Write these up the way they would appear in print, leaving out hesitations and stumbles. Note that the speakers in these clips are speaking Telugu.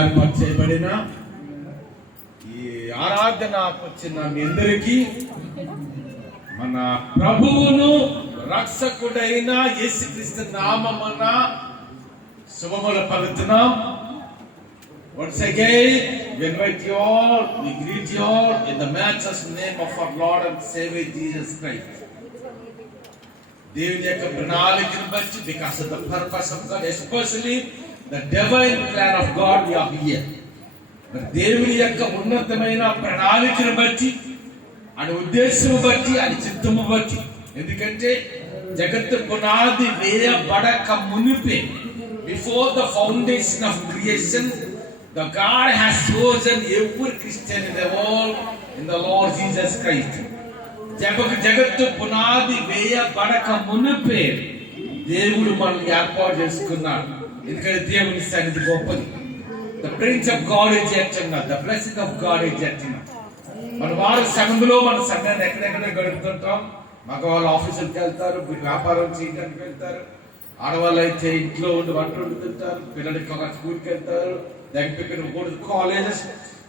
ఏర్పాటు చేయబడిన ఈ ఆరాధనకు వచ్చిన మీ అందరికీ మన ప్రభువును రక్షకుడైన యేసుక్రీస్తు నామమున శుభములు పలుకుతున్నాం. Once again, we invite you all, we greet you all in the matchless name of our Lord and Savior Jesus Christ. దేవుని యొక్క ప్రణాళికను బట్టి, because of the purpose of God, especially the divine plan of God, we are here. మరి దేవుని యొక్క ఉన్నతమైన ప్రణాళికను బట్టి, ఆయన ఉద్దేశము బట్టి, ఆయన చిత్తము బట్టి, ఎందుకంటే జగత్తు పునాది వేయబడక మునిపే, before the foundation of creation, the God has chosen every Christian in the world in the Lord Jesus Christ. జగత్తు పునాది వేయబడక మునిపే దేవుడు మనల్ని ఏర్పాటు చేసుకున్నాడు. ఎందుకంటే దేవుని సన్నిధి గొప్పది. The Prince of God is yet not. The blessing of God is yet not. మన వారు సంఘంలో మన సంఘాన్ని ఎక్కడెక్కడ గడుపుతుంటాం. మగవాళ్ళు ఆఫీసులకు వెళ్తారు, వ్యాపారం చేయడానికి వెళ్తారు, ఆడవాళ్ళు అయితే ఇంట్లో ఉండి వంట వండుతుంటారు, పిల్లలకి ఒక స్కూల్కి వెళ్తారు, colleges.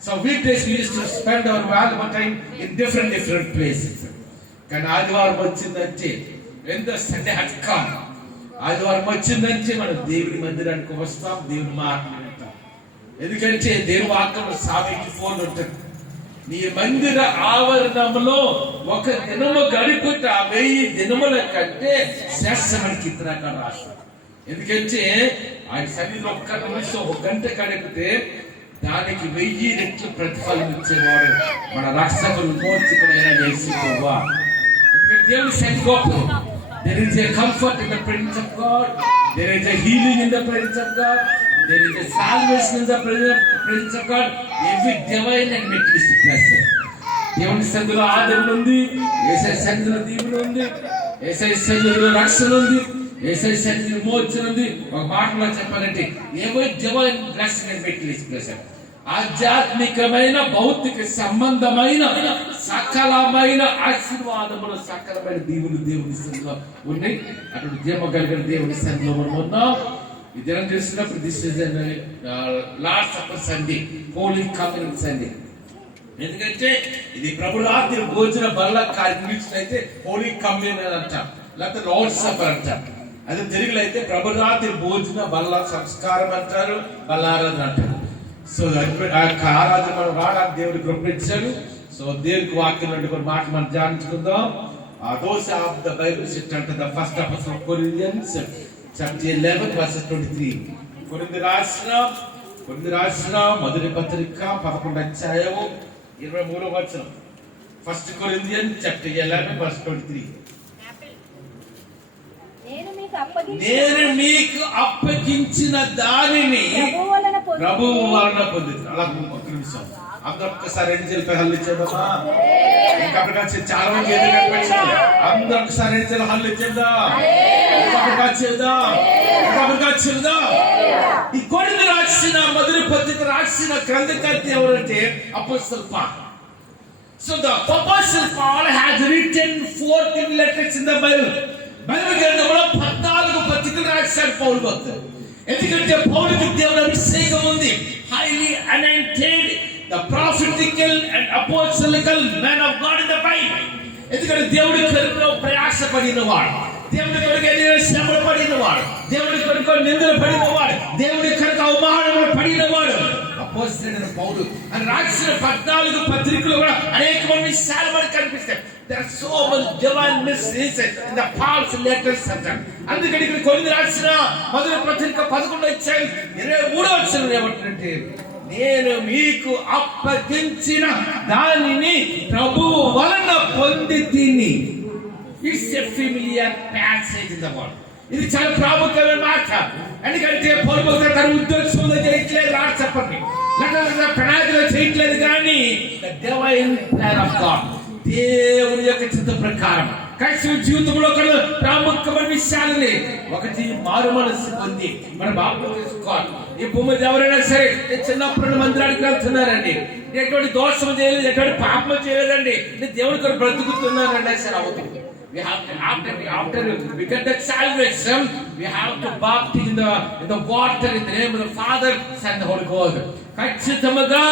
So weekdays we used to spend our valuable time in different places. కానీ ఆదివారం వచ్చిందంటే, when the Sunday has come, ఆదివారం వచ్చిందంటే మనం దేవుని మందిరానికి వస్తాం, దేవుని మాటలు వింటాం. ఎందుకంటే దేవుని వాక్యంలో సామెకి ఫోన్ ఉంటుంది. నీ మందిర ఆవరణంలో ఒక దినము గడుపుట 1000 దినముల కంటే శ్రేష్టమని కీర్తనకారుడు రాస్తాడు. ఎందుకంటే ఆయన సన్నిధిలో ఒక్క నిమిషం, ఒక గంట గడిపితే దానికి 1000 రెట్లు ప్రతిఫలం ఇచ్చేవాడు మన రక్షకుడు మోక్షకుడైన యేసుప్రభువా. ఎందుకంటే దేవుని సన్నిధి గొప్పది. There is a comfort in the presence of God. There is a healing in the presence of God. There is a salvation in the presence of God. Every divine and materialistic blessing. దేవుని సన్నిధిలో ఆదరణ ఉంది, యేసయ్య సన్నిధిలో దీవెన ఉంది, యేసయ్య సన్నిధిలో రక్షణ ఉంది, యేసయ్య సన్నిధిలో మోక్షం ఉంది. ఒక మాటలో చెప్పాలంటే every divine blessing and materialistic blessing. ఆధ్యాత్మికమైన భౌతిక సంబంధమైన సకలమైన ఆశీర్వాదములు, సకలమైన దీవులు దేవుని సన్నిధిలో ఉన్నాయి. అటువంటి జీవ కలిగిన దేవుని సన్నిధిలో మనం ఉన్నాం. ఈ దినం చేసినప్పుడు this is lord supper Sunday, Holi communion Sunday. ఎందుకంటే ఇది ప్రభు రాత్రి భోజన బల్ల కార్యక్రమం అయితే హోలీ కమ్యూనియన్ అంటాం, లేకపోతే లార్డ్ సప్పర్ అంటాం. అదే తెలుగులో అయితే ప్రభు రాత్రి భోజన బల్ల సంస్కారం అంటారు, బల్లారాధన అంటారు. సో ఆరాధన మనం రావడానికి దేవుడి కృపణించాడు. సో దేవుడికి వాక్యం నుండి కొన్ని మాటలు మనం ధ్యానించుకుందాం. Those of the Bible sit under the first epistle of Corinthians chapter 11 verses 23. కొరింథీ రాసిన మొదటి పత్రిక 11వ అధ్యాయం 23వ వచనం. First Corinthians chapter 11 verse 23. నేను మీకు అప్పగించిన దానిని ప్రభువు వలన పొందింది. అలా ఒక్క నిమిషం అందరూ ఒక్కసారి రెండు చేతులపై హల్లు ఇచ్చేద్దామా? ఇంకొకటి చాలా మంది అందరూ ఒకసారి రెండు చేతులు హల్లు ఇచ్చేద్దాం. ఈ కొరింథీ రాసిన మొదటి పత్రిక రాసిన గ్రంథకర్త ఎవరంటే అపోస్తలుడు పౌలు. So the apostle Paul has written 14 letters in the Bible. Bible గ్రంథంలో 14 పత్రికలు రాశాడు పౌలు భక్తుడు. ఎందుకంటే పౌలుకి దేవుని అభిషేకం ఉంది. Highly anointed, the prophetical and apostolical man of God in the Bible. ఎందుకంటే దేవుడి కొరకు ప్రయాసపడిన వాడు, దేవుడి కొరకు శ్రమలు పడిన వాడు, దేవుడి కొరకు నిందలు పడిన వాడు, దేవుడి కొరకు అవమానములు పడిన వాడు అపోస్తలుడైన పౌలు. అని రాసిన 14 పత్రికలు కూడా అనేక మంది విషయాలు మనకు కనిపిస్తాయి. There are so many divine mysteries in the Paul's letters. అందుకని ఇక్కడ కొరింథీ రాసిన మొదటి పత్రిక 11వ అధ్యాయం 23వ వచనం ఏమంటుందంటే, నేను మీకు అప్పగించిన దానిని ప్రభువు వలన పొందితిని. It's a familiar passage in the world. ఇది చాలా ప్రాముఖ్యమైన మాట. ఎందుకంటే పౌలు భక్తుడు తన ఉద్దేశంలో చేయట్లేదు, రాసి చెప్పండి ప్రణాళికలో చేయట్లేదు, కానీ the divine plan of God, దేవుని యొక్క చిత్త ప్రకారం క్రైస్తవ జీవితంలో ప్రాముఖ్యమైన విషయాలని. ఒకటి మారు మనసు పొంది మన బాబు తీసుకోవాలి. ఈ భూమి ఎవరైనా సరే చిన్నప్పుడు మందిరానికి వెళ్తున్నారండి, ఎటువంటి దోషం చేయలేదు, ఎటువంటి పాపం చేయలేదండి, దేవుడి కొరకు బ్రతుకుతున్నారండి సరే అవుతుంది. We have to, after we get the salvation, we have to baptize in the water in the name of the Father, Son, and the Holy Ghost. ఖచ్చితంగా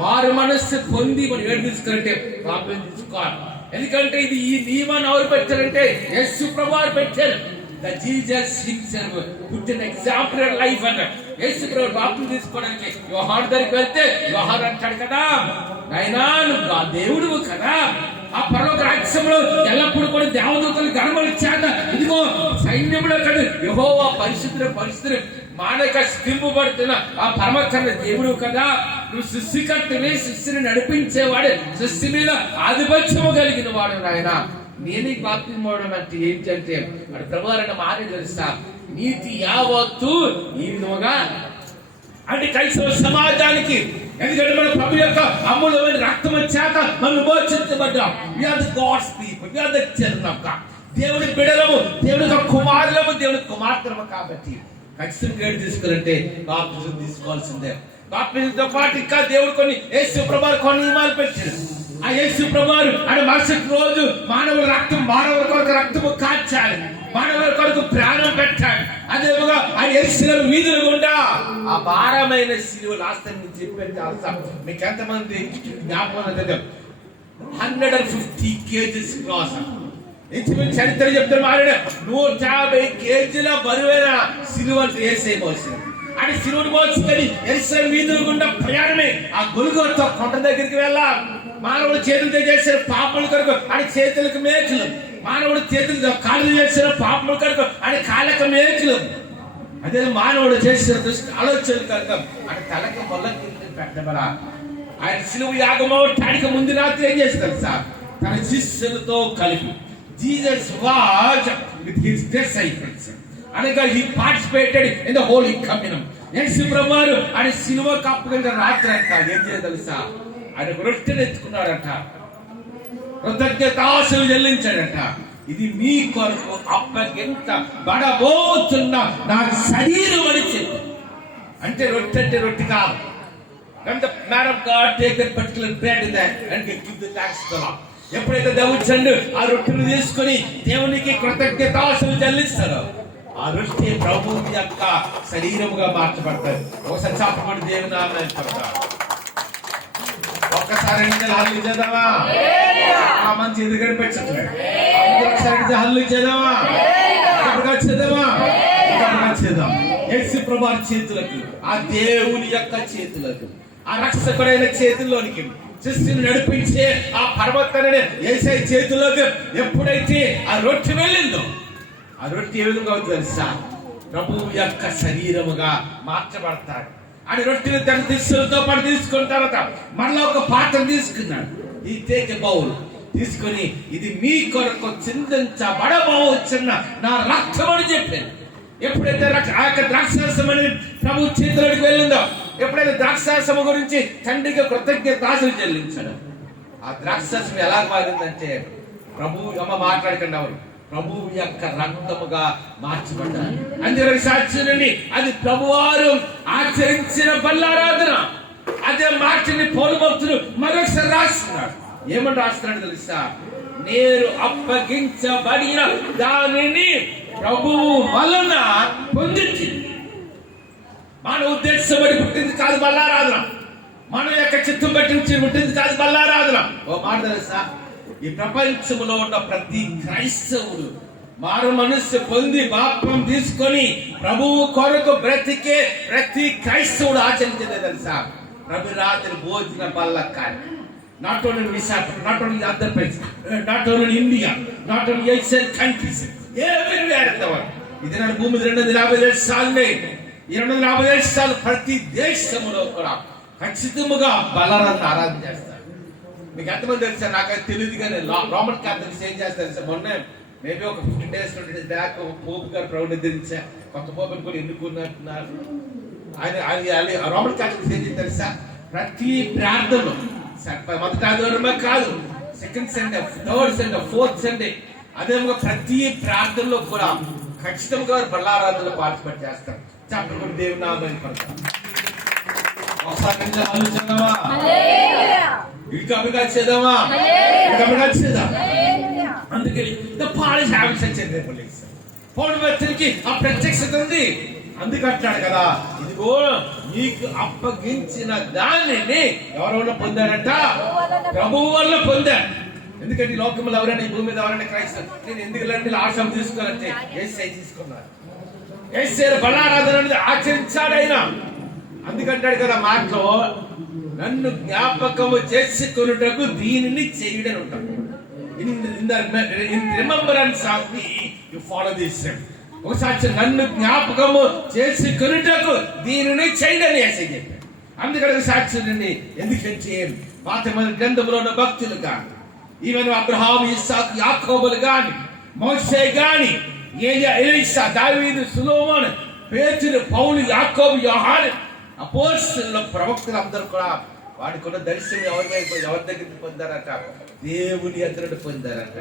మారు మనస్సు పొంది మనం ఏడు తీసుకుంటే బాప్తిజం తీసుకోవాలి. ఎందుకంటే ఇది ఈ నియమాన్ని ఎవరు పెట్టారంటే యేసు ప్రభువు పెట్టారు. The Jesus himself put an exemplary life and యేసు ప్రభువు బాప్తిజం తీసుకోవడానికి యోహాను దగ్గరికి వెళ్తే యోహాను అంటాడు కదా, నాయనా నువ్వు దేవుడు కదా, ఆ పరలోక రాజ్యంలో ఎల్లప్పుడూ కూడా దేవదూతలు గణముల చేత ఇదిగో సైన్యంలో కాదు యెహోవా పరిశుద్ధుడు మానక స్థింపబడుతున్న ఆ పరమకన్న దేవుడు కదా, నువ్వు సృష్టికర్తని సృష్టిని నడిపించేవాడు, సృష్టి మీద ఆధిపత్యము కలిగిన వాడు నాయన. నేను బాప్తిజం ఇవ్వడం అంటే ఏంటి అంటే వాడు ప్రభువారన్న మాట తెలుసా, నీతి యావత్తు ఈ విధముగా అంటే క్రైస్తవ సమాజానికి, ఎందుకంటే మన ప్రభు యొక్క అమూల్యమైన రక్తం చేత మనం విమోచించబడ్డాం. We are the God's people, we are the children of God. దేవుడి బిడ్డలము, దేవుడి కుమారులము, దేవుడి కుమార్తెలము. కాబట్టి ఖచ్చితంగా ఏడు తీసుకోవాలంటే బాప్తిజం తీసుకోవాల్సిందే. బాప్తిజంతో పాటు ఇంకా దేవుడు కొన్ని యేసు ప్రభువు కొన్ని నియమాలు పెట్టాడు. ఆ యేసు ప్రభువు అంటే మరుసటి రోజు మానవుల రక్తం, మానవుల కొరకు రక్తము కాచాలి, మానవుల కొరకు ప్రాణం పెట్టాలి. అదేవిధంగా ఆ యెరూషలేము వీధుల గుండా ఆ భారమైన శిలువ లాస్ట్ని చెప్పేది మీకు ఎంతమంది జ్ఞాపకం? 150 kgs క్రాస్. ఇంచుమించు చరిత్ర చెప్తారు మాట్లాడే 150 kgల బరువైన శిలువలు వేసేయవలసింది. అని శిలువను మోసుకొని యెరూషలేము వీధుల గుండా ప్రయాణమే. ఆ గొల్గొతా కొండ దగ్గరికి వెళ్ళాలి. మానవుడు చేతులతో చేసిన పాపముల కొరకు అని చేతులకు మేకులు, మానవుడు చేతులతో కాళ్ళు చేసిన పాపముల కొరకు అని కాళ్ళకు మేకులు, అదే మానవుడు చేసిన దుష్ట ఆలోచనలు కనుక అని తలకు మొల్ల పెట్టబడా. ఆయన శిలువ యాగమవటానికి ముందు రాత్రి ఏం చేస్తారు సార్, తన శిష్యులతో కలిపి Jesus was with his disciples అనగా he participated in the holy communion. యేసు ప్రభువారు ఆయన శిలువ కప్పుకున్న రాత్రి అంట ఏం చేయాలి తెలుసా, ఆయన రొట్టెను ఎత్తుకున్నాడట, కృతజ్ఞతాస్తుతులు చెల్లించాడట. ఇది మీ కొరకు అప్పగింత బడబోతున్న నా శరీరం అని చెప్పి. అంటే రొట్టె అంటే రొట్టె కాదు. And the man of God take that particular bread in that and give the thanks to God. ఎప్పుడైతే దేవుడు ఆ రొట్టెను తీసుకొని దేవునికి కృతజ్ఞతాస్తుతులు చెల్లిస్తాడో ఆ రొట్టె ప్రభువు యొక్క శరీరముగా మార్చబడతాయి. ఒకసారి చెప్పమని దేవుని నామమున చెప్తారు. ఒక్కసారి హల్లు చేద్దామా, మంచి ఎదురుగడ పెట్టట్లేదు. ఒకసారి హల్లు చేద్దామా, చేద్దాం. యేసు ప్రభువు చేతులకు, ఆ దేవుని యొక్క చేతులకు, ఆ రక్షకుడైన చేతుల్లోనికి శిష్యుని నడిపించే ఆ పర్వతాన్ని యేసయ్య చేతుల్లోకి ఎప్పుడైతే ఆ రొట్టె వెళ్ళిందో, ఆ రొట్టె ఏ విధంగా అవుతుంది తెలుసా, ప్రభువు యొక్క శరీరముగా మార్చబడతాడు. అని రొట్టెలు తన శిష్యులతో పాటు తీసుకున్న తర్వాత మళ్ళా ఒక పాత్ర తీసుకున్నాడు. ఈ టేక్ ఎ బౌల్ తీసుకొని ఇది మీ కొరకు చిందించబడబోచున్న నా రక్తం అని చెప్పాను. ఎప్పుడైతే ఆ యొక్క ద్రాక్షారసం అనేది ప్రభు చేతిలోకి వెళ్ళిందో, ఎప్పుడైతే ద్రాక్షారసము గురించి తండ్రికి కృతజ్ఞతాస్తుతులు చెల్లించాడు, ఆ ద్రాక్షారసం ఎలా మారిందంటే ప్రభు అమ్మ మాట్లాడకండి ఎవరు ప్రభువు యొక్క రక్తముగా మార్చబడ్డారు. అందులో సాక్షులని అది ప్రభువారు ఆచరించిన బల్లారాధన. అదే మార్చిని పౌలు భక్తుడు మరొకసారి రాస్తున్నాడు. ఏమని రాస్తున్నాడు తెలుసా, నేను అప్పగించబడిన దానిని ప్రభువు వలన పొందింది. మన ఉద్దేశం బట్టి పుట్టింది కాదు బల్లారాధన, మన యొక్క చిత్తం బట్టి పుట్టింది కాదు బల్లారాధన. ఓ మాట తెలుసా, ఈ ప్రపంచంలో ఉన్న ప్రతి క్రైస్తవుడు మారు మనస్సు పొంది బాప్తిజం తీసుకొని ప్రభువు కొరకు బ్రతికే ప్రతి క్రైస్తవుడు ఆచరించేదే తెలుసా, ప్రభు రాత్రి భోజన బల్ల కార్యక్రమం. Not only in Visakhapatnam, not only in other places, not only in India, not only in Asian countries, everywhere in the world. ఇది నా భూమి 250 దేశాలనే, 250 దేశాలు ప్రతి దేశంలో కూడా ఖచ్చితంగా బలారాధన ఆరాధన చేస్తారు. మీకు ఎంతమంది తెలుసా, నాకైతే తెలియదు కానీ రోమన్ క్యాథలిక్స్ ఏం చేస్తారు మొన్న మేబీ ఒక 15 days 20 days బ్యాక్ పోపు గారు ప్రౌఢించా కొత్త పోపుని కూడా ఎన్నుకున్నట్టున్నారు. ఆయన రోమన్ క్యాథలిక్స్ ఏం చేస్తారు సార్, ప్రతి ప్రార్థనలో మొదటి ఆదివారమే కాదు, second Sunday, third Sunday, fourth Sunday, అదేవిధంగా ప్రతి ప్రార్థనలో కూడా ఖచ్చితంగా బల్లారాధనలో పార్టిసిపేట్ చేస్తారు. చెప్పకుండా దేవుని నామమున పడతారు. ఒకసారి ఆలోచనవా ఇంకా చేద్దామా, ఇంకా చేద్దాం. అందుకని Paul is having such a revelation. పౌలు భక్తునికి ఆ ప్రత్యక్షత ఉంది. అందుకంటాడు కదా, ఇదిగో నీకు అప్పగించిన దానిని ఎవరైనా పొందారంట, ప్రభువు వల్ల పొందారు. ఎందుకంటే ఈ లోకంలో ఎవరైనా ఈ భూమి మీద ఎవరైనా క్రైస్తవులు నేను ఎందుకు ఇలాంటి ఆశ్రమం తీసుకోవాలంటే యేసయ్య తీసుకున్నారు. యేసయ్య బలారాధన అనేది ఆచరించాడు ఆయన. అందుకంటాడు కదా మాటలో, నన్ను జ్ఞాపకము చేసుకొనుటకు దీనిని చేయడం ఉంటాడు. In remembrance of me you follow this step. ఒకసారి నన్ను జ్ఞాపకము చేసుకొనుటకు దీనిని చేయడని యేసయ్య చెప్పాడు. అందుకని సాక్షులండి. ఎందుకంటే పాత గ్రంథంలో ఉన్న భక్తులు కానీ, ఈవెన్ అబ్రహాము, ఇస్సాకు, యాకోబులు కానీ, మోషే కానీ, ఏలియా, ఎలీషా, దావీదు, సొలొమోను, పేతురు, పౌలు, యాకోబు, యోహాను, అపోస్తలులు, ప్రవక్తలు అందరూ కూడా వాడికి ఉన్న దర్శనం ఎవరి దగ్గర పొందారట, దేవుని ఎదురు పొందారట.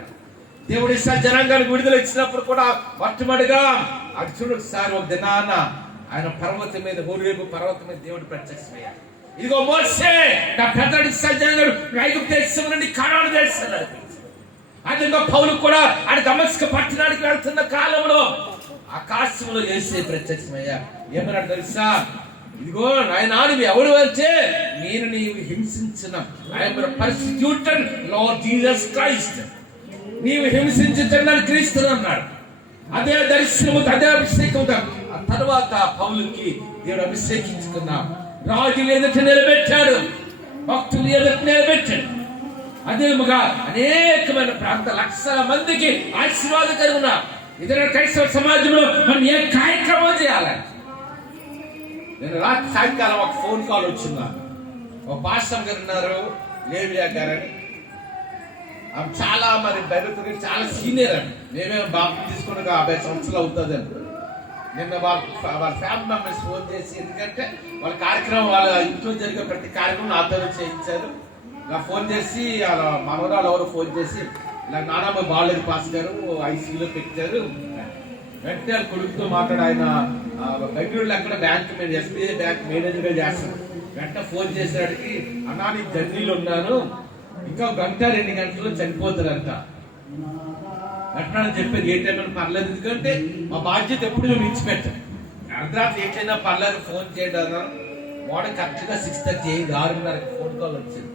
దేవుడి జనాంగానికి విడుదల ఇచ్చినప్పుడు కూడా మొట్టమొదటిగా అది చూడు సార్, ఒక దినాన ఆయన పర్వతం మీద, హోరేబు పర్వతం మీద దేవుడు ప్రత్యక్షమయ్యాడు. ఇదిగో మోషే నా పెద్దడి జనాంగాడు ఐగుప్తు దేశం నుండి కనాను దేశం నడిపించాడు. అదేవిధంగా పౌలు కూడా ఆయన దమస్కు పట్టణానికి వెళ్తున్న కాలంలో ఆకాశంలో యేసే ప్రత్యక్షమయ్యా. ఏమన్నాడు తెలుసా, ఇదిగో నాయన నువ్వు ఎవరు అంటే నేను నీవు హింసించిన I'm persecuted Lord Jesus Christ, నీవు హింసించుతున్నాడు క్రీస్తు అన్నాడు. అదే దర్శనము, అదే అభిషేకం. ఆ తర్వాత పౌలుకి దేవుడు అభిషేకించుకున్నా, రాజులు ఎదుట నిలబెట్టాడు, భక్తులు ఎదుట నిలబెట్టాడు. అదేముగా అనేకమైన ప్రాంత లక్షల మందికి ఆశీర్వాదకరమున ఇతర క్రైస్తవ సమాజంలో మనం ఏ కార్యక్రమం చేయాలి. నేను రాత్రి సాయంకాలం ఒక ఫోన్ కాల్ వచ్చిందా, ఒక పాస్టర్ గారు ఉన్నారు, లేవియా గారని. ఆమె చాలా మరి బైబిల్ చాలా సీనియర్ అండి. మేమే బాప్తి తీసుకుని 50 సంవత్సరాలు అవుతుంది అండి. నిన్న వాళ్ళ ఫ్యామిలీ మెంబర్స్ ఫోన్ చేసి, ఎందుకంటే వాళ్ళ కార్యక్రమం, వాళ్ళ ఇంట్లో జరిగే ప్రతి కార్యక్రమం నాతో చేయించారు. ఇలా ఫోన్ చేసి వాళ్ళ మనవరాలు ఎవరు ఫోన్ చేసి, ఇలా నానమ్మ బాలేదు పాస్ గారు ఐసీయూలో పెట్టారు. వెంటనే వాళ్ళ కొడుకుతో మాట్లాడు, ఆయన బెంగళూరులో అక్కడ బ్యాంక్ ఎస్బీఐ బ్యాంక్ మేనేజర్గా చేస్తాను. వెంటనే ఫోన్ చేసేవాడికి, అన్నా నేను జర్నీలో ఉన్నాను, ఇంకా 1-2 గంటల్లో చనిపోతారంట. వెంటనే చెప్పారు, ఏ టైం పర్లేదు, ఎందుకంటే మా బాధ్యత ఎప్పుడు మేము ఇచ్చిపెట్టాం. అర్ధరాత్రి ఎట్లయినా పర్లేదు ఫోన్ చేయడం. వాడు కరెక్ట్గా 6:30 6:30 ఫోన్ కాల్ వచ్చింది.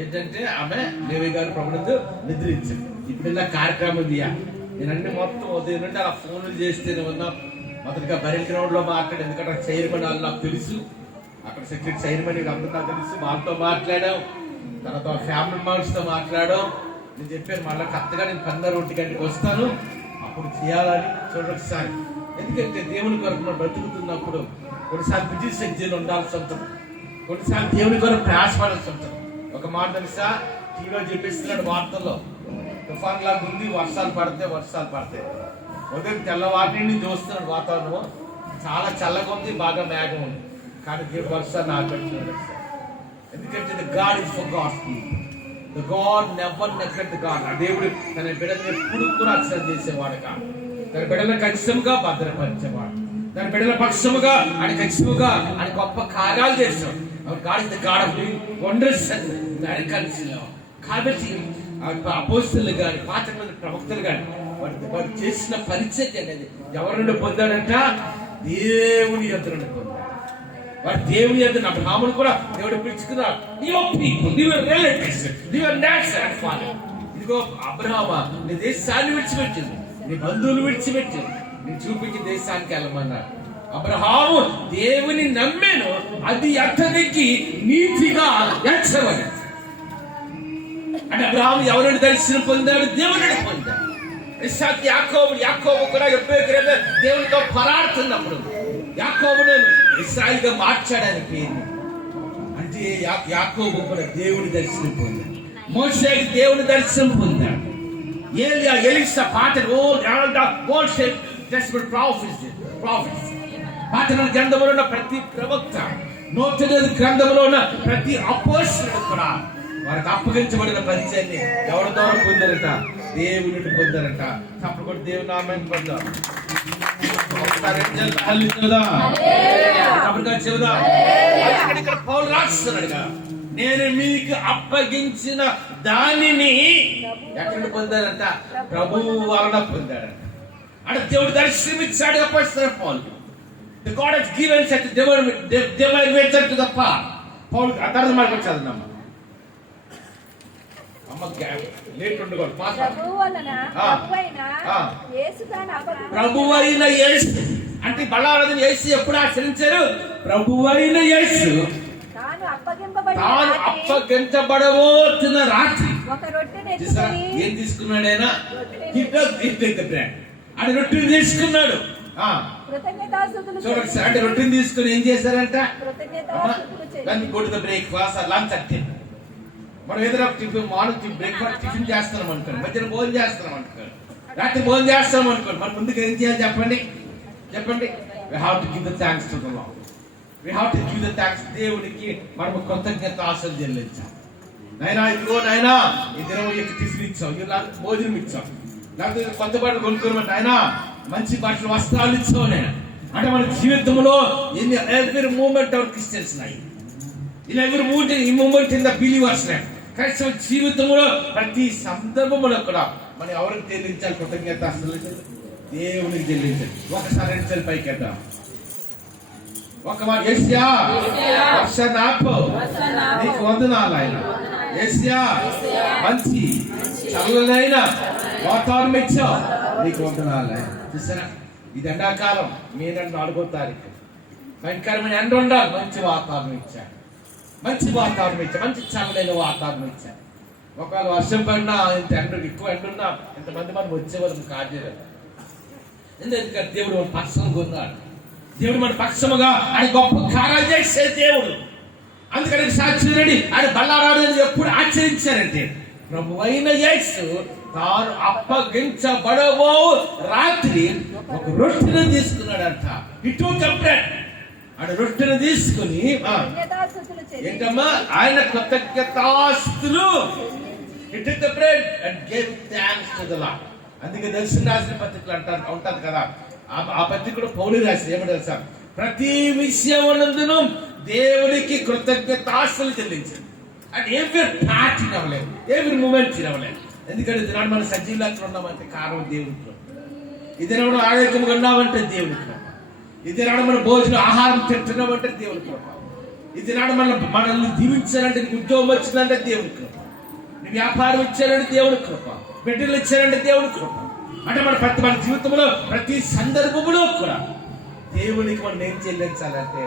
ఏంటంటే ఆమె లేవి గారు ప్రభుత్వం నిద్రించింది. ఇప్పుడు ఇలా కార్యక్రమం దియా నేను అన్ని మొత్తం ఉదయం నుండి అలా ఫోన్లు చేస్తేనే ఉన్నా. మొదటిగా బరెల్ గ్రౌండ్ లో మాట్లాడు, ఎందుకంటే చైర్మన్ వాళ్ళు నాకు తెలుసు, అక్కడ సెక్రటరీ చైర్మన్ అందరూ నాకు తెలుసు, వాళ్ళతో మాట్లాడాం. తర్వాత ఫ్యామిలీ మెంబర్స్తో మాట్లాడాం. నేను చెప్పాను మళ్ళీ కరెక్ట్గా నేను 10:30 గంటకి వస్తాను, అప్పుడు చేయాలని చూడొకసారి. ఎందుకంటే దేవుని కొరకు మనం బ్రతుకుతున్నప్పుడు కొన్నిసార్లు బిజీ షెడ్యూల్ ఉండాల్సి ఉంటుంది, కొన్నిసార్లు దేవుని కొరకు ప్రయాసపడాల్సి ఉంటుంది. ఒక మాట తెలుసా, టీవీలో చూపిస్తున్నాడు వార్తల్లో, తుఫాన్ లాగా ఉంది, వర్షాలు పడతాయి. ఉదయం తెల్లవారి నుండి చూస్తున్నాడు, వాతావరణం చాలా చల్లగా ఉంది, బాగా మేఘం ఉంది, కానీ దేవుడు వర్షాన్ని ఆకర్షించాడు. ఎందుకంటే the God is for God's people. The God never neglect God. ఆ దేవుడు తన బిడ్డలను ఎప్పుడు కూడా అక్షరం చేసేవాడు కాదు. తన బిడ్డలను ఖచ్చితంగా భద్రపరిచేవాడు, తన బిడ్డల పక్షముగా ఆయన ఖచ్చితంగా ఆయన గొప్ప కార్యాలు చేశాడు. God is the God of doing wonders and counsel. కాబట్టి అపోస్తలులు కానీ, పాత ప్రవక్తలు కానీ వారు చేసిన పరిచర్య అనేది ఎవరి నుండి పొందాడంట, దేవుని యొద్ద నుండి పొందాడు. వాడు దేవుని యొద్ద, అబ్రహామును కూడా దేవుడు పిలుచుకున్నాడు. ఇదిగో అబ్రహామా, నీ దేశాన్ని విడిచిపెట్టింది, నీ బంధువులు విడిచిపెట్టి నీ చూపించి దేశానికి వెళ్ళమన్నాడు. అబ్రహాము దేవుని నమ్మాను, అది అతనికి నీతిగా ఎంచబడింది. అంటే అబ్రహాము ఎవరిని దర్శనం పొందాడు, దేవుని పొందాడు. ఇస్సాకు, యాకోబు కూడా దేవునితో పోరాడుతున్నప్పుడు యాకోబును ఇశ్రాయేలుగా మార్చాడని పేరు. అంటే యాకోబు కూడా దేవుని దర్శనం పొందాడు, మోషేకి దేవుని దర్శనం పొందాడు. ఏలియా, ఎలీషా, పాటలు పాటల గ్రంథంలో ఉన్న ప్రతి ప్రవక్త, నూతన గ్రంథంలో ఉన్న ప్రతి అపోస్తలుడు కూడా వారికి అప్పగించబడిన పరిచయాన్ని ఎవరి ద్వారా పొందారట, దేవుని పొందారట. అప్పుడు కూడా దేవుని నామాన్ని పొందారు. ఇక్కడ పౌలు రాస్తున్నాడుగా, నేను మీకు అప్పగించిన దానిని ఎక్కడ పొందాడంట? ప్రభువు వలన పొందాడంట. అంటే దేవుడు దర్శనమిచ్చాడు అపోస్తలుడైన పౌలు. The God has given such divine nature to the Father. పౌలు అర్థం మార్గం చదువునమ్మ. అమ్మ లేట్ ఉండకూడదు. ప్రభువైన యేసు అంటే బలారాధన యేసు ఎప్పుడు ఆచరించారు? ప్రభువైన యేసు తాను అప్పగించబడబోతున్న రాత్రి ఏం తీసుకున్నాడు ఆయన? అది రొట్టెని తీసుకున్నాడు. చూడండి, అంటే రొట్టెని తీసుకుని ఏం చేశారంట? దాన్ని go to the breakfast lunch అంటే మనం ఏదైనా టిఫిన్ మార్నింగ్ బ్రేక్ఫాస్ట్ టిఫిన్ చేస్తున్నాం అనుకోండి, మధ్యాహ్నం భోజనం చేస్తున్నాం అనుకోండి, రాత్రి భోజనం చేస్తాం అనుకోండి, మన ముందుకు ఏం చేయాలి చెప్పండి? We have to give the thanks to the Lord. We have to give the thanks. దేవునికి మనము కృతజ్ఞత ఆశలు చెల్లించాలి. నాయనా ఇదిగో నాయనా ఈ దినం టిఫిన్ ఇచ్చాం, భోజనం ఇచ్చాం, లేకపోతే కొత్త బట్టలు కొనుక్కోమంటే ఆయన మంచి బట్టలు వస్త్రాలు ఇచ్చావు. నేను అంటే మన జీవితంలో every moment our Christians life, in every moment in the believers life, క్రైస్తవ జీవితంలో ప్రతి సందర్భంలో కూడా మనం ఎవరికి చెల్లించాలి? కృతజ్ఞత అసలు దేవునికి చెల్లించాలి. ఒకసారి రెండు పైకి వెళ్దాం. ఒక మాట యేసయ్యా వర్షనాపు నీకు వందనాలు. ఆయన యేసయ్యా మంచి చల్లనైన వాతావరణం ఇచ్చావు, నీకు వందనాలు. చూసారా, ఇది ఎండాకాలం, మే 4వ తారీఖు భయంకరమైన ఎండ ఉండాలి. మంచి వాతావరణం ఇచ్చాడు, మంచి వాతావరణం ఇచ్చా, మంచి చల్లైన వాతావరణం ఇచ్చాడు. ఒకవేళ వర్షం పడినా ఇంత ఎండ ఎక్కువ ఎండ ఉన్నా ఇంతమంది మనం వచ్చేవాళ్ళం కాదు. ఎందుకంటే దేవుడు మన పక్షంగా ఉన్నాడు. దేవుడు మన పక్షముగా ఆయన గొప్ప కార్యాలు చేసే దేవుడు. అందుకని సాక్షి ఆయన బల్లారాధన ఎప్పుడు ఆచరించారంటే ప్రభువైన యేసు తాను అప్పగించబడబో రాత్రి ఒక రొట్టెను తీసుకున్నాడంట. ఇటు కంప్లీట్ ఆయన రొట్టెను తీసుకుని ఏంటమ్మా ఆయన కృతజ్ఞతాస్తులు it the bread and gave thanks to the Lord. అందుకే దర్శన రాసిన పత్రికలు అంటారు ఉంటుంది కదా, ఆ పత్రిక కూడా పౌలు రాసి ఏమంటారు సార్? ప్రతి విషయమునందును దేవునికి కృతజ్ఞతాస్తులు చెల్లించారు. అంటే ఎవరి పార్టీ అవ్వలేదు, ఎవరి మూమెంట్ ఇవ్వలేదు. ఎందుకంటే దినాడు మనం సజీవులు ఉన్నామంటే కారణం దేవునికి. ఇది మనం ఆరోగ్యంగా ఉన్నామంటే దేవునికి. ఇది నాడు మన భోజనం ఆహారం తింటున్నామంటే దేవునికి. ఇది నాడు మనల్ని దీవించాలంటే ఉద్యోగం వచ్చిందంటే దేవునికి. వ్యాపారం ఇచ్చారంటే దేవుని కృప, బిడ్డలు ఇచ్చారంటే దేవుని కృప. అంటే మన జీవితంలో ప్రతి సందర్భంలో కూడా దేవునికి మనం ఏం చెల్లించాలంటే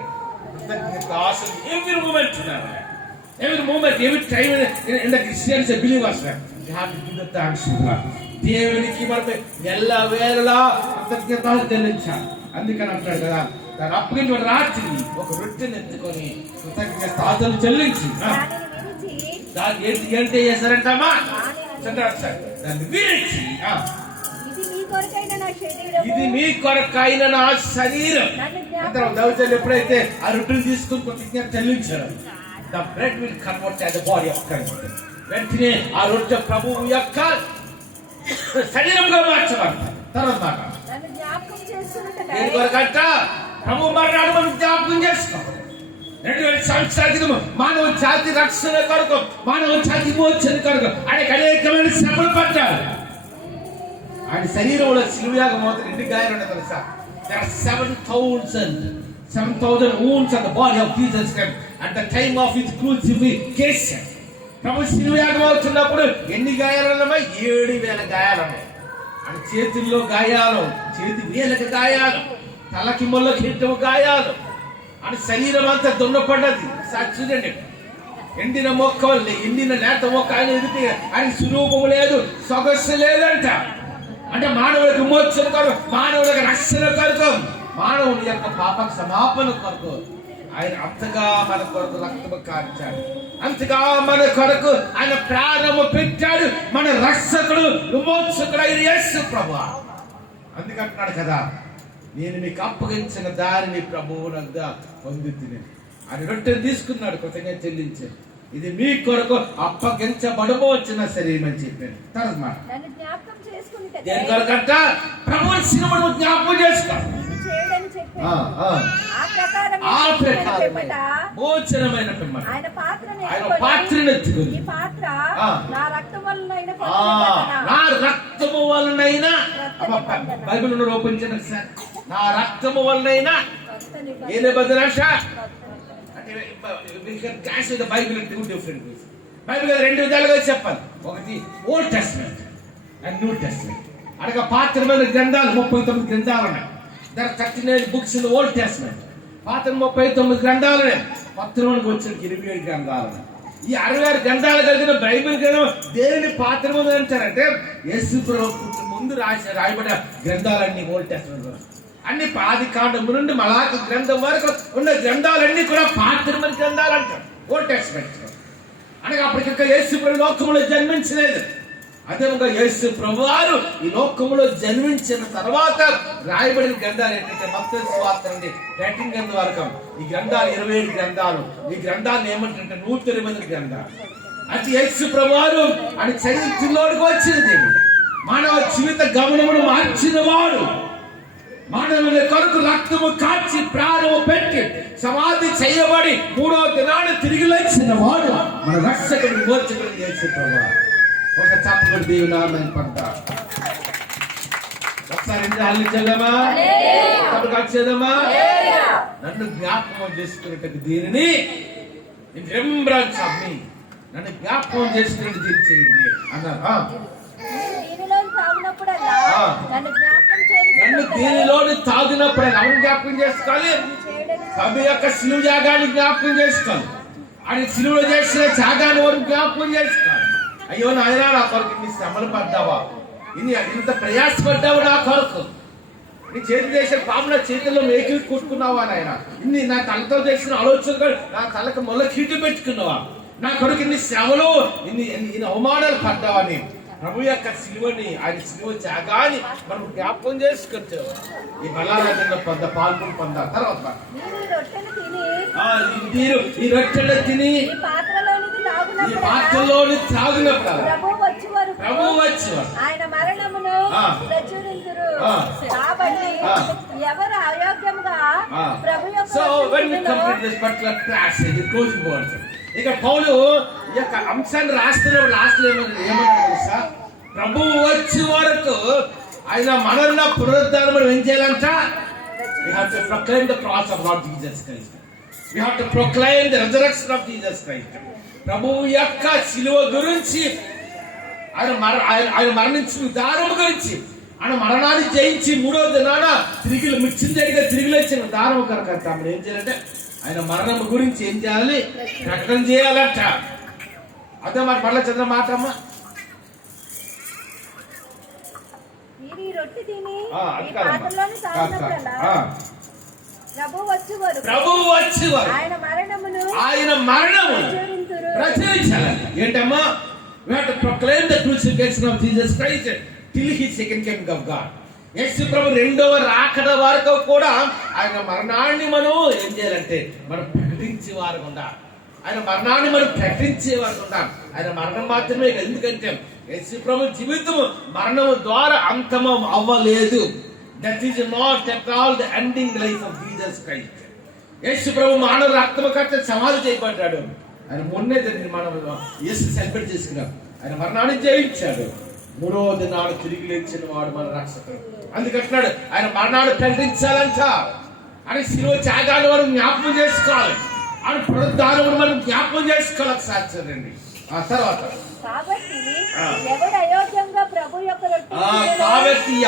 every moment, every time in the Christians believers, we have to give the thanks to God. దేవునికి మనం ఎల్ల వేళలా కృతజ్ఞతలు చెల్లించాలి. అందుకని అంటాడు కదా, దాని అప్పగించిన రాత్రి ఒక రొట్టెని ఎత్తుకొని కృతజ్ఞతలు చెల్లించి దాన్ని ఏంటి చేశారంటమ్మా? దాన్ని విరిచి ఇది మీ కొరకైన నా శరీరం. దైవజనులు ఎప్పుడైతే ఆ రొట్టెని తీసుకుని కృతజ్ఞత చెల్లించారు, the bread will convert as the body of Christ. వెంటనే ఆ రొట్టె ప్రభువు యొక్క శరీరంగా మార్చబడతారు. తర్వాత దేని కొరకంట? ప్రభు మరణాన్ని మనం జ్ఞాపకం చేసుకోవాలి. 2000 సంవత్సరాల క్రితం మానవ జాతి రక్షణ కొరకు, మానవ జాతి మోచన కొరకు అనేకమైన శ్రమలు పడ్డారు. ఆయన శరీరంలో సిలువయాగం అవుతారు. ఎన్ని గాయాలు ఉన్నాయి తెలుసా? There are 7,000 wounds on the body of Jesus Christ at the time of his crucifixion. ప్రభు సిలువయాగం అవుతున్నప్పుడు ఎన్ని గాయాలు ఉన్నాయి? 7,000 గాయాలు ఉన్నాయి. ఆయన చేతుల్లో గాయాలు, చేతి వేలకు గాయాలు, తలకి మొల్లకి హిట్టము గాయాలు, అని శరీరం అంతా దున్నపడ్డది. చూడండి, ఎండిన మొక్క, ఎండిన నేత మొక్క ఆయన ఎదుటి ఆయన స్వరూపం లేదు, సొగస్సు లేదంట. అంటే మానవులకు విమోచన కొరకు, మానవులకు రక్షణ కొరకు, మానవుని యొక్క పాప క్షమాపణ కొరకు ఆయన అంతగా మన కొరకు రక్తము కార్చాడు, అంతగా మన కొరకు ఆయన ప్రాణము పెట్టాడు. మన రక్షకుడు విమోచకుడు అయిన యేసు ప్రభువా. అందుకంటున్నాడు కదా, నేను మీకు అప్పగించిన దారిని ప్రభువు వద్ద పొందుతున్నది. ఆయన రొట్టెను తీసుకున్నాడు, కృతజ్ఞత చెల్లించాడు. ఇది మీ కొరకు అప్పగించబడబోచిన శరీరం అని చెప్పాను. తర్వాత దేని కొరకంట? ప్రభువు సిలువను జ్ఞాపకం చేసుకో. ఆ, ఆ. ఆ ప్రకారం పిమ్మట భోజనమైన పిమ్మట ఆయన పాత్రను ఆయన ఎత్తుకొని, పాత్రను ఎత్తుకొని, ఈ పాత్ర ఆ. నా రక్తం వలనైన నా రక్తము వలనైనా బైబిల్ ఓపెన్ చేయండి సార్. నా రక్తము వలనైనా ఏ నిబంధన అంటే బైబిల్ టూ డిఫరెంట్ బైబిల్ రెండు విధాలుగా చెప్పాలి. ఒకటి Old Testament and New Testament. అనగా పాత్రమైన గ్రంథాలు 39 గ్రంథాలు ఉన్నాయి. There 39 books in Old Testament. పాత 39 గ్రంథాలు ఉన్నాయి. పత్రములకు వచ్చిన 27 గ్రంథాలు ఉన్నాయి. ఈ 66 గ్రంథాలు కలిగిన బైబిల్ గ్రంథం దేనిని పాత్రము అంటారంటే యేసు ప్రభువు ముందు రాయబడిన గ్రంథాలన్నీ ఓల్డ్ టెస్ట్మెంట్. అన్ని ఆది కాండం నుండి మలాకి గ్రంథం వరకు ఉన్న గ్రంథాలన్నీ కూడా పాత్రమైన గ్రంథాలు అంటారు ఓల్డ్ టెస్ట్మెంట్. అనగా అప్పటికి యేసు ప్రభు లోకంలో జన్మించలేదు. అదేవిధంగా యేసు ప్రభువారు ఈ లోకంలో జన్మించిన తర్వాత రాయబడిన గ్రంథాలు ఏంటంటే మత్తయి సువార్త నుండి రైటింగ్ గ్రంథం వరకు ఈ గ్రంథాలు 27 గ్రంథాలు. ఈ గ్రంథాలను ఏమంటుంటే 120 గ్రంథాలు. అంటే యేసు ప్రభువారు అని చరిత్రలోకి వచ్చిన దేవుడు, మానవ జీవిత గమనమును మార్చిన వాడు, మానవుల కొరకు రక్తము కాచి ప్రాణము పెట్టి సమాధి చేయబడి 3వ దినాన తిరిగి లేచిన వాడు మన రక్షకుడు మోర్చకుడు యేసు ప్రభువారు. ఒక చప్పటి దేవునామని పంట ఒకసారి చెల్లమా చేద్దామా. నన్ను జ్ఞాపకం చేసుకున్నట్టు దీనిని రిమెంబరెన్స్ ఆఫ్ మీ, నన్ను జ్ఞాపకం చేసుకున్నట్టు దీన్ని చేయండి అన్నారు. నన్ను దీనిలోని తాగినప్పుడు ఎవరు జ్ఞాపకం చేసుకోవాలి? ప్రభు యొక్క శిలువ త్యాగాన్ని జ్ఞాపకం చేసుకోవాలి. ఆయన శిలువలో చేసిన త్యాగాన్ని వారు జ్ఞాపకం చేసుకోవాలి. అయ్యో నాయన, నా కొరకు ఇన్ని శ్రమలు పడ్డావా, ఇంత ప్రయాసపడ్డావు నా కొరకు, నీ చేతి చేసిన పాప నా చేతుల్లో మేకి కుట్టుకున్నావా నాయన, ఇన్ని నా తలతో చేసిన ఆలోచనలు నా తలకు మొల్ల కీటు పెట్టుకున్నావా, నా కొరకు ఇన్ని శ్రమలు ఇన్ని అవమానాలు పడ్డావని ప్రభు యొక్క శిలువని, ఆయన శిలువ త్యాగాన్ని మనం జ్ఞాపకం చేసుకుంటాం. ఈ బలారాజంలో పాల్గొని పొందాలి. తర్వాత ఈ రొట్టెలు తిని ఈ పాత్రలోని త్రాగినప్పుడు ప్రభు వచ్చేవారు ఆయన మరణమును ప్రచురించురు. కాబట్టి ఎవరు అయోగ్యంగా ప్రభు యొక్క So when we complete this particular passage, the closing words, ఇక పౌలు ఈ యొక్క అంశాన్ని రాస్తున్నప్పుడు లాస్ట్ లో ఏమన్నా తెలుసా? ప్రభువు వచ్చే వరకు ఆయన మరణ పునరుద్ధానం ఏం చేయాలంట? We have to proclaim the cross of Lord Jesus Christ. We have to proclaim the resurrection of Jesus Christ. ప్రభువు యొక్క శిలువ గురించి, ఆయన మరణించిన విధానం గురించి, ఆయన మరణాన్ని జయించి 3వ దినాన తిరిగి ముచ్చిందేగా తిరిగి లేచిన విధానం కనుక మనం ఏం చేయాలంటే ఆయన మరణం గురించి ఏం చేయాలి? ప్రకటన చేయాలంట. అదే మరి పట్ల చంద్ర మాట అమ్మా. ప్రభు వచ్చేవారు ఆయన మరణము ప్రచురించాలి. ఏంటమ్మా? We have to proclaim the crucifixion of Jesus Christ till his second coming of God. యేసు ప్రభు 2వ రాకడ వరకు కూడా ఆయన మరణాన్ని మనం ఏం చేయాలంటే మనం ప్రకటించేవారు ఉండాలి. ఆయన మరణాన్ని మనం ప్రకటించేవారు ఉండాలి. ఆయన మరణం మాత్రమే, ఎందుకంటే యేసు ప్రభు జీవితం మరణం ద్వారా అంతమం అవ్వలేదు. That is not at all the ending life of Jesus Christ. యేసు ప్రభు మానవ రక్తము కట్ట సమాధి చేయబడ్డాడు. ఆయన మొన్నే దాన్ని మనం యేసు సెలబ్రేట్ చేసుకున్నాం. ఆయన మరణాన్ని జయించాడు. 3వ దినాడు తిరిగి లేచిన వాడు మన రక్షకుడు. అందుకంటున్నాడు ఆయన మరణాన్ని ప్రకటించాలంట. అని శిలువ త్యాగాన్ని మనం జ్ఞాపకం చేసుకోవాలి. ఆయన పునరుద్ధానం మనం జ్ఞాపకం చేసుకోవాలి. సాధ్యండి. ఆ తర్వాత కాబట్టి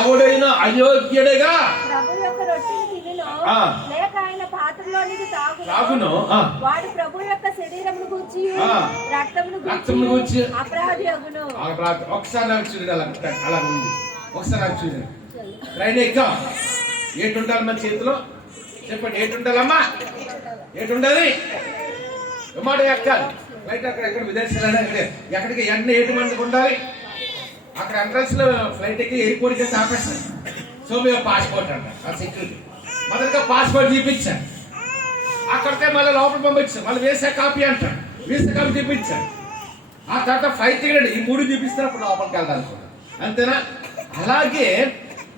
ఎవడైనా అయోగ్యుడిగా ప్రభు యొక్క రొట్టెను తినునో లేక ఆయన పాత్రలోనికి తాగునో వాడు ప్రభు యొక్క శరీరమును గూర్చి రక్తమును గూర్చి అపరాధియగును. ఒకసారి నాకు చూడండి, అలా ఉంది. ఒకసారి నాకు చూడండి. ట్రైన్ ఎక్కాం. ఏటుండాలి మన చేతిలో? చెప్పండి, ఏటుండాలమ్మా? ఏటుండాలి? మాట ఎక్కాలి. ఫ్లైట్ అక్కడ ఎక్కడ విదేశాలైనా ఎక్కడికి ఎన్ని ఏటు మందికి ఉండాలి? అక్కడ ఎంట్రన్స్ లో ఫ్లైట్ ఎక్కి ఎయిర్పోర్ట్కి వెళ్తే ఆపేస్తాను. సో మేము పాస్పోర్ట్ అంట ఆ సెక్యూరిటీ మొదటిగా పాస్పోర్ట్ చూపించాను. అక్కడికే మళ్ళీ లోపల పంపించాను. మళ్ళీ వీసా కాపీ అంటాను. వీసా కాపీ చూపించాను. ఆ తర్వాత ఫ్లైట్ టికెట్ ఈ 3 చూపిస్తారు. అప్పుడు లోపలికి వెళ్దాం. అంతేనా? అలాగే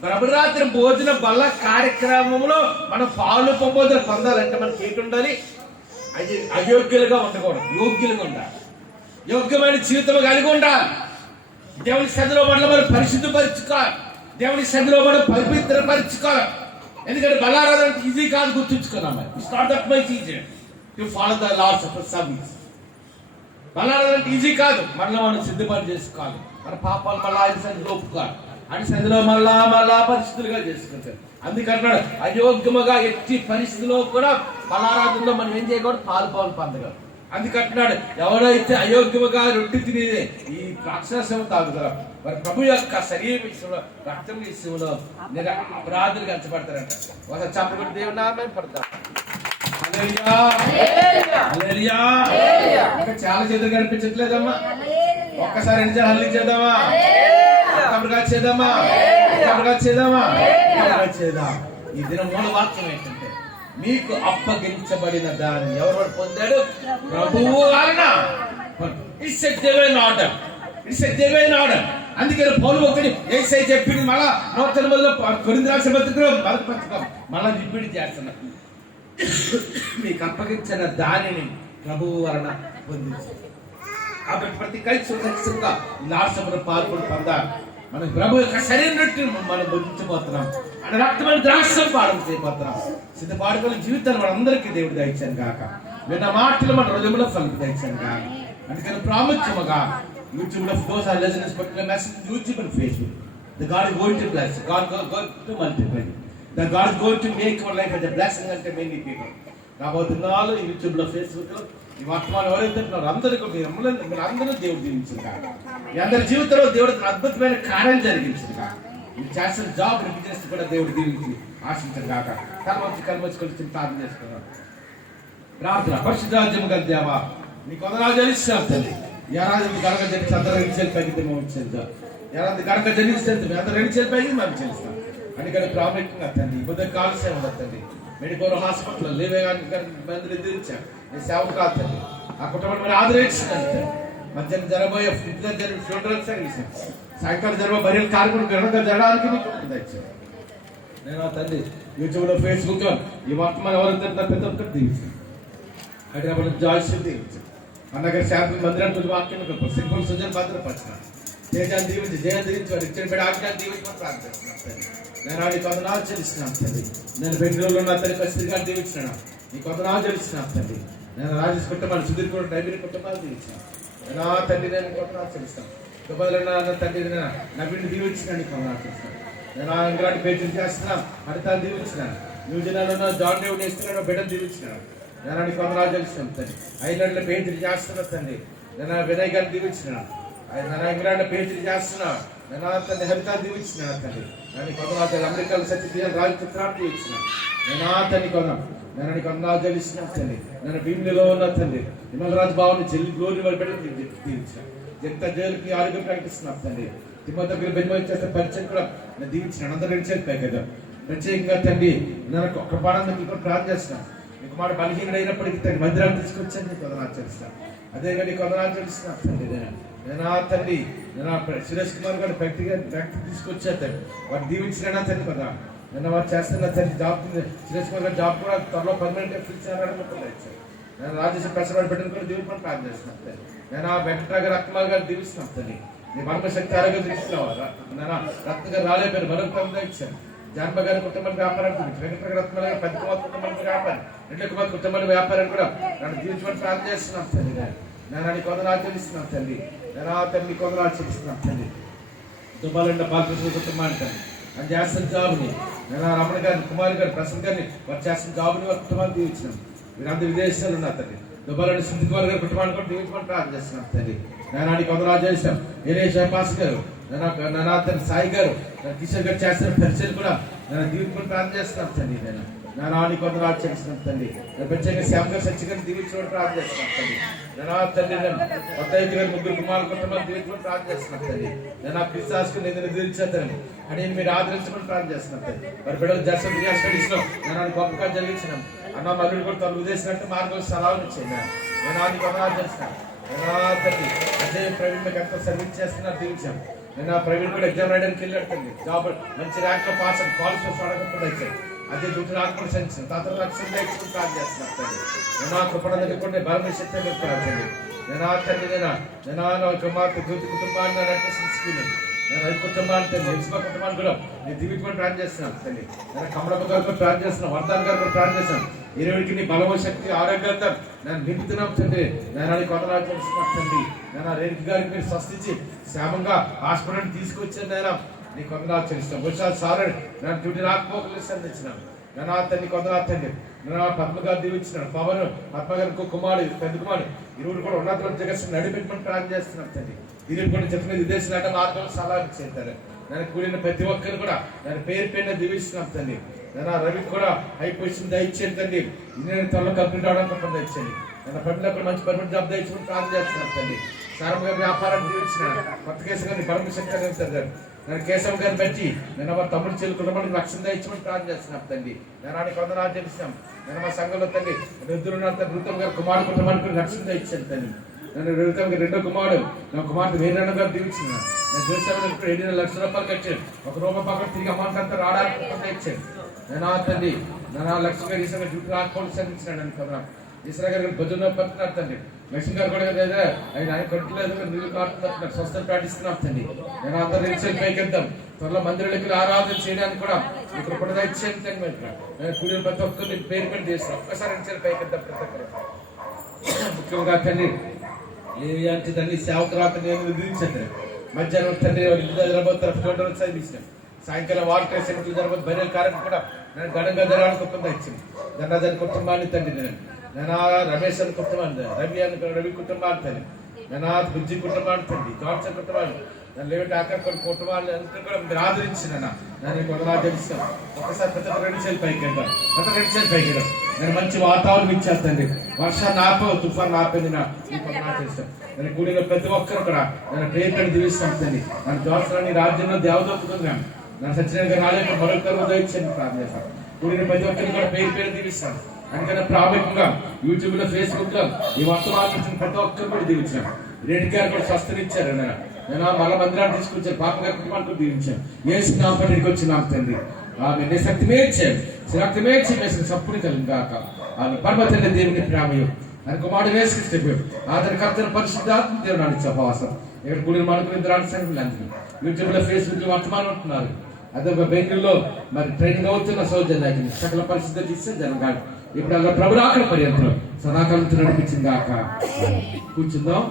ప్రభురాత్రి భోజన బల్ల కార్యక్రమంలో మనం పాలు పొందలు పొందాలంటే మనకి ఏంటి ఉండాలి? అది అయోగ్యులుగా ఉండకూడదు, యోగ్యులుగా ఉండాలి, యోగ్యమైన జీవితం కలిగి ఉండాలి. దేవుని సన్నిధిలో మనం పరిశుద్ధపరచుకోవాలి, దేవుని సన్నిధిలో మనం పవిత్రపరచుకోవాలి. ఎందుకంటే బలారాధన ఈజీ కాదు, గుర్తుంచుకున్నాం. It's not that much easy to follow the laws of service. బలారాధన ఈజీ కాదు, మనం సిద్ధపడి చేసుకోవాలి. మన పాపాలు మళ్ళీ ఆయన సన్నిధిలో ఒప్పుకోవాలి, ఆయన సన్నిధిలో మళ్ళా పరిస్థితులుగా చేసుకుంటారు. అందుకన్నాడు అయోగ్యముగా ఎట్టి పరిస్థితిలో కూడా బలారాధనలో మనం ఏం చేయకూడదు, పాలు పొందగలరు. అందుకంటున్నాడు ఎవరైతే అయోగ్యముగా రొట్టె తినేదే ఈ ద్రాక్షరసం తాగుతారో వారి ప్రభు యొక్క శరీర విషయంలో రక్తం విషయంలో అపరాధులు ఎంచబడతారంట. ఒకసారి చెప్పబడి దేవుని నామమున పడతాం. ఇంకా చాలా చేతులు కనిపించట్లేదమ్మా. ఒక్కసారి ఎన్ని హల్లి చేద్దామా, చేద్దామా. ఈ దిన మూల వాక్యం ఏంటంటే మీకు అప్పగించబడిన దాన్ని ఎవరు పొందాడు? ప్రభువు వలన. It's a divine order, it's a divine order. అందుకని పౌలు భక్తుడు యేసయ్య చెప్పింది మళ్ళా 109 కొరింథీ రాసిన పత్రికలో మళ్ళా రిపీట్ చేస్తున్నా. మీకు అప్పగించిన దానిని ప్రభువు వలన పొందించు. కాబట్టి ప్రతి ఖచ్చితంగా లాసమును పాల్గొని పొందాలి. మన ప్రభు యొక్క శరీరం రొట్టె మనం భుజించబోతున్నాం, అంటే రక్తమైన ద్రాక్షం పాడం చేయబోతున్నాం. సిద్ధపాడుకున్న జీవితాన్ని మనందరికీ దేవుడు దయచాను కాక, విన్న మాటలు మన హృదయంలో ఫలితం దయచాను కాక. అందుకని ప్రాముఖ్యముగా యూట్యూబ్ లో those are listeners particular message YouTube and Facebook, the God is going to bless, God going to multiply, the God is going to make your life as a blessing unto many people. రాబోతున్నాళ్ళు యూట్యూబ్ లో ఫేస్బుక్ లో ఈ వర్తమానం ఎవరైతే అందరికీ మీరు అందరూ దేవుడు దీవించింది కాక, మీ అందరి జీవితంలో దేవుడు అద్భుతమైన కార్యం జరిగించింది కాక, మీరు చేసిన జాబ్ బిజినెస్ కూడా దేవుడు దీవించి ఆశించారు కాక. కలమొచ్చి కలిసి ప్రార్థన చేసుకున్నాం. ప్రార్థన. పరిశుద్ధాజ్యం గల దేవా నీకు వందనాలు ఇస్తాం తల్లి. యారాది గడక జరిగి అందరూ రెండు చేతులు పైకి మోగించారు, యారాది గడక జరిగిస్తే అందరూ రెండు చేతులు పైకి మనం చేస్తాం. అందుకని ప్రాముఖ్యంగా తండ్రి ఇబ్బంది కాలుష్యం ఉండదు తండ్రి. మెడికల్ హాస్పిటల్ లేవేగాన్ని ఎదిరించాం నీ సేవకు కాదు తండ్రి. ఆ కుటుంబాన్ని మరి ఆదరించిందండి. మధ్యాహ్నం జరగబోయే ఫ్యూనరల్ సర్వీస్, సాయంకాలం జరగబోయే బరియల్ కార్యక్రమం ఘనంగా జరగడానికి నీకు దయచేయండి. నేను తండ్రి యూట్యూబ్ లో ఫేస్బుక్ లో ఈ వర్తమానం ఎవరైతే పెద్ద ఒక్కటి దీవించాను. హైదరాబాద్ జాయిస్ దీవించాను. అన్నగారి శాంతి మందిరానికి వాక్యం సింపుల్ సుజన్ భద్రపరచిన తేజాన్ని దీవించి జయం దీవించి వాడు ఇచ్చిన బిడ్డ ఆజ్ఞాన్ని దీవించి ప్రార్థిస్తున్నాను. నేను ఆడి కొందనాలు చెల్లిస్తున్నాను తండ్రి. నేను బెంగళూరులో ఉన్న తల్లి పరిస్థితిగా దీవించినాను, నీ కొందనాలు చెల్లిస్తున్నాను తండ్రి. నేను రాజేష్ కుటుంబాన్ని సుధీర్ కూడా డైబరీ కుటుంబాలు దీవించాను. నేను ఆ తండ్రి నేను కొందనాలు చెల్లిస్తాను. దుబాయ్లో తండ్రి నవీన్ దీవించిన నీ కొందనాలు చెల్లిస్తాను. నేను ఆ ఇంగ్లాండ్ పేజీలు చేస్తున్నాను, అడితాను దీవించినాను. న్యూజిలాండ్ లో జాన్ డేవిడ్ వేస్తున్నాను, బిడ్డను దీవించినాను. నేను అడిగి కొందనాలు చెల్లిస్తాను తండ్రి. ఐర్లాండ్లో పేజీలు చేస్తున్నా తండ్రి. నేను వినయ్ గారిని దీవించినాను. నేను ఇంగ్లాండ్ పేజీలు చేస్తున్నా. నేను తండ్రి హరితాన్ని దీవించినాను తండ్రి. నేను కొందనాలు అమెరికాలో సత్యప్రియాలు రాజపుత్రాన్ని దీవించినాను. నేను ఆ తండ్రి కొన్నాను. నేను కొందనాలు చెల్లిస్తున్నాను తండ్రి. నేను భీమిలిలో ఉన్న తండ్రి హిమలరాజు బాబుని చెల్లి గోరి వారి బిడ్డను దీవించాను. జగత జైలుకి ఆరోగ్యం ప్రకటిస్తున్నాను తండ్రి. తిమ్మోతికి బెన్మోయి చేస్తే పరిచయం కూడా నేను దీవించినాను. అందరూ వెళ్ళిపోయి కదా ప్రత్యేకంగా తండ్రి నేను ఒక్క పాడానికి కూడా ప్రార్థన చేస్తున్నాను. నీకు మాట బలహీనుడు అయినప్పటికీ తండ్రి మందిరాన్ని తీసుకొచ్చాను, నీకు వందనాలు చెల్లిస్తాను. అదేగా నీకు వందనాలు చెల్లిస్తున్నాను తండ్రి. నేను ఆ తండ్రి నేను సురేష్ కుమార్ గారు వ్యక్తిగా తీసుకొచ్చా తండ్రి. వారు దీవించినా తండ్రి కదా. నిన్న వారు చేస్తున్న తండ్రి జాబ్ సురేష్ కుమార్ గారు జాబ్ కూడా త్వరలో పర్మనెంట్ ఫిక్స్ ఇచ్చారు. నేను రాజేశ్వర ప్రసవాడు బిడ్డను కూడా దీవించమని ప్రార్థన చేస్తున్నాను తండ్రి. నేను ఆ వెంకటరావు గారు అక్కమార్ గారు దీవిస్తున్నాను తండ్రి. నీ మర్మశక్తి ఆరోగ్యం తీసుకురావాలి. నేను రక్త గారు రాలేపోయారు, మరొక ఇచ్చాను. జాన్బ గారి కుటుంబానికి వ్యాపారం గురించి వెంకటరావు రత్నాల గారు 10 కుమార్ కుటుంబానికి వ్యాపారం, 2 కుమార్ కుటుంబానికి వ్యాపారాన్ని కూడా నన్ను దీవించమని ప్రార్థన చేస్తున్నాను తండ్రి. నేను అని కొందరు చెల్లిస్తున్నాను తండ్రి. నేను ఆ తండ్రి కొందరు చెల్లిస్తున్నాను తండ్రి. దుబాయ్లో బాలకృష్ణ కుటుంబాన్ని తండ్రి అని చేస్తున్న జాబుని నేను రమణ గారిని కుమార్ గారు ప్రసన్న గారిని వారు చేస్తున్న జాబుని వారి కుటుంబాన్ని దీవించినాం. వీరందరూ విదేశాలు ఉన్నారు తండ్రి. దుబాయ్లో సిద్ధి కుమార్ గారి కుటుంబాన్ని కూడా దీవించమని ప్రార్థన చేస్తున్నాను తండ్రి. నేను అని కొందరు చేశాం. ఏరే షహబాస్ గారు నా తండ్రి సాయి గారు కిషోర్ గారు చేస్తున్న పరిచయం కూడా నేను దీవించుకొని ప్రార్థన చేస్తున్నాను తండ్రి. నేను ఆడి కొందరు ఆచరిస్తున్నాను తండ్రి. నేను ప్రత్యేకంగా శ్యామ్ గారు సత్య గారిని దీవించుకొని ప్రార్థన చేస్తున్నాను తండ్రి. నేను ఆ తండ్రి కొత్త గారు 3 కుమారుల కుటుంబాన్ని దీవించుకొని ప్రార్థన చేస్తున్నాను తండ్రి. నేను ఆ క్రిస్తాస్కు నేను దీవించాను తండ్రి అని మీరు ఆదరించమని ప్రార్థన చేస్తున్నాను తండ్రి. మరి బిడ్డలు జర్సన్ బిజినెస్ స్టడీస్ లో నేను గొప్పగా జరిగించినాం. అన్న మరుడు కూడా తను ఉద్దేశించినట్టు మార్గం సలహాలు ఇచ్చాను. నేను ఆది కొందరు ఆచరిస్తున్నాను. తండ్రి అజయ్ ప్రవీణ్ మీకు ఎంతో సర్వీస్ చేస్తున్నారు, దీవించాం. నేను ప్రైవేట్ కూడా ఎగ్జామ్ రాయడానికి వెళ్ళాడు జాబ్ మంచి ర్యాంక్ లో పాస్ అని కాలేజ్ అడగకుండా ఇచ్చాను అదే దుడ్డు రాకుండా సంచిన తాత నాకు సందే ప్లాన్ చేస్తున్నాను నేను ఆ కృపణ దగ్గర బలం శక్తి చెప్తాను నేను ఆ తండ్రి నేను కుమార్తె జ్యోతి కుటుంబాన్ని నేను రవి కుటుంబాన్ని తండ్రి ఎల్సిబా కుటుంబాన్ని కూడా నేను దివ్యకుని ప్లాన్ చేస్తున్నాను తండ్రి నేను కమలమ్మ గారు కూడా ప్లాన్ చేస్తున్నాను వర్ధన్ గారు కూడా ప్లాన్ చేస్తున్నాను ఇరువురికి నీ బలవ శక్తి ఆరోగ్యంతో నేను నింపుతున్నాం తండ్రి నేను కొత్తరాలు తెలుస్తున్నాను తండ్రి నేను రేణుకి గారికి మీరు స్వస్థించి క్షేమంగా హాస్పిటల్ తీసుకొచ్చాను నేను నీ కొందరు చెల్లిస్తాం వచ్చాను సార్ నేను డ్యూటీ రాకపోకలు సంధించినాను నేను తండ్రి కొందరు తండ్రి నేను పద్మ గారు దీవించినాను పవన్ పద్మ గారికి కుమారుడు పెద్ద కుమారుడు ఇరువురు కూడా ఉన్నత జగన్ నడిపెట్టుకుని ప్లాన్ చేస్తున్నాను తండ్రి దీని కూడా చెప్పిన విదేశీ మార్గం సలహా చేస్తారు నేను కూడిన ప్రతి ఒక్కరు కూడా నేను పేరు పేరున దీవిస్తున్నాం తండ్రి నేను రవికి కూడా హై పొజిషన్ దయచేయండి తండ్రి ఇంజనీరింగ్ త్వరలో కంప్లీట్ అవడానికి దయచేయండి నేను పబ్లిక్ మంచి పర్మనెంట్ జాబ్ దయచుకుని ప్లాన్ చేస్తున్నాను తండ్రి సారంగా వ్యాపారాన్ని దీవించిన కొత్త కేసు గారిని పరమ శక్తి నేను కేశవ్ గారిని బట్టి నేను మా తమ్ముడు చెల్లి కుటుంబానికి రక్షణ దయచుకుని ప్లాన్ చేస్తున్నాను తండ్రి నేను ఆయన కొంత ఆచరిస్తాం నేను మా సంఘంలో తండ్రి రుద్రున్న ఋతం గారు కుమారుడు కుటుంబానికి రక్షణ దయచాను తండ్రి నేను ఋతం గారు రెండో కుమారుడు నా కుమార్తె వీరన్న గారు దీవించిన నేను చూసాను 7 లక్షల రూపాయలు కట్టాను ₹1 పక్కన తిరిగి అమౌంట్ అంతా రావడానికి ఇచ్చాను నేను ఆ తండ్రి నేను లక్ష్మి గారు ఈశ్వర డ్యూటీ రాకపోవడం సంధించినాడు అని కదా ఈశ్వర గారు భజన పడుతున్నారు తండ్రి లక్ష్మి గారు కూడా లేదా ఆయన కట్టులేదు నీళ్ళు కాడుతున్నారు స్వస్థత పాటిస్తున్నాం తండ్రి నేను అందరూ రిక్షలు పైకెళ్తాం త్వరలో మందిరాలకి ఆరాధన చేయడానికి కూడా ఇక్కడ కూడా ఇచ్చాను తండ్రి నేను కూలీలు ప్రతి ఒక్కరిని పేరు పెట్టి చేస్తాను ఒక్కసారి రిక్షలు పైకెళ్తాం ప్రతి ఒక్కరు ముఖ్యంగా తండ్రి ఏమి అంటే తండ్రి సేవకురాత నేను విధించాను మధ్యాహ్నం తండ్రి జరబోతారు చదివించాను సాయంకాలం వాటర్ సెంటర్ జరగబోతు బయలు కార్యక్రమం కూడా నేను ఘనంగా జరగాలని కుటుంబం ఇచ్చింది ధనాధన కుటుంబాన్ని తండ్రి నేను రమేష్ అని కుటుంబాన్ని రవి కుటుంబాన్ని తండ్రి నేను బుజ్జి కుటుంబాన్ని తండ్రి జాన్సన్ కుటుంబాన్ని నేను లేవంటే ఆకర్షణ కుటుంబాన్ని అందరూ కూడా మీరు ఆదరించిన నేను కొద్దిగా తెలుస్తాను ఒకసారి ప్రతి 2 చేలు పైకి వెళ్తాం ప్రతి 2 చేలు పైకి వెళ్తాం నేను మంచి వాతావరణం ఇచ్చాను తండ్రి వర్షాన్ని తుఫాన్ ఆపింది తెలుస్తాను నేను కూడిన ప్రతి ఒక్కరు కూడా నేను పేరు దీవిస్తాను తండ్రి నన్ను జోత్సరాన్ని రాజ్యంలో దేవదొక్కుతున్నాను నన్ను సత్యనారాయణ రాలేదు మరొకరు దయచేయండి ప్రార్థన కూడిన ప్రతి ఒక్కరిని కూడా పేరు దీవిస్తాను అందుకని ప్రాముఖ్యంగా యూట్యూబ్ లో ఫేస్బుక్ లో ఈ వర్తమానం ప్రతి ఒక్కరు కూడా దీవించాను రెడ్డి గారు కూడా స్వస్థనిచ్చారు నేను మళ్ళా మందిరాన్ని తీసుకొచ్చాను పాప గారి కుటుంబానికి దీవించాను ఏసు నామపడికి వచ్చి నాకు తండ్రి ఆమె శక్తిమే ఇచ్చాను శక్తిమే ఇచ్చి సప్పుడు కలిగి కాక ఆమె పరమతండ్రి దేవుని ప్రేమయు అని కుమారుడు వేసుకొచ్చి ఆధార కర్తన పరిశుద్ధాత్మ దేవుడు నాడు సహవాసం ఇక్కడ కూడిన మనకు ఇద్దరు సంఖ్యలు యూట్యూబ్ లో ఫేస్బుక్ లో వర్తమానం ఉంటున్నారు అదొక బెంగళూరులో మరి ట్రైనింగ్ అవుతున్న సౌజన్యాన్ని సకల పరిస్థితులు ఇస్తే జరగాలి ఇప్పుడు అలా ప్రభురాకడ పర్యంతం సదాకాలంతో నడిపించింది కాక కూర్చుందాం.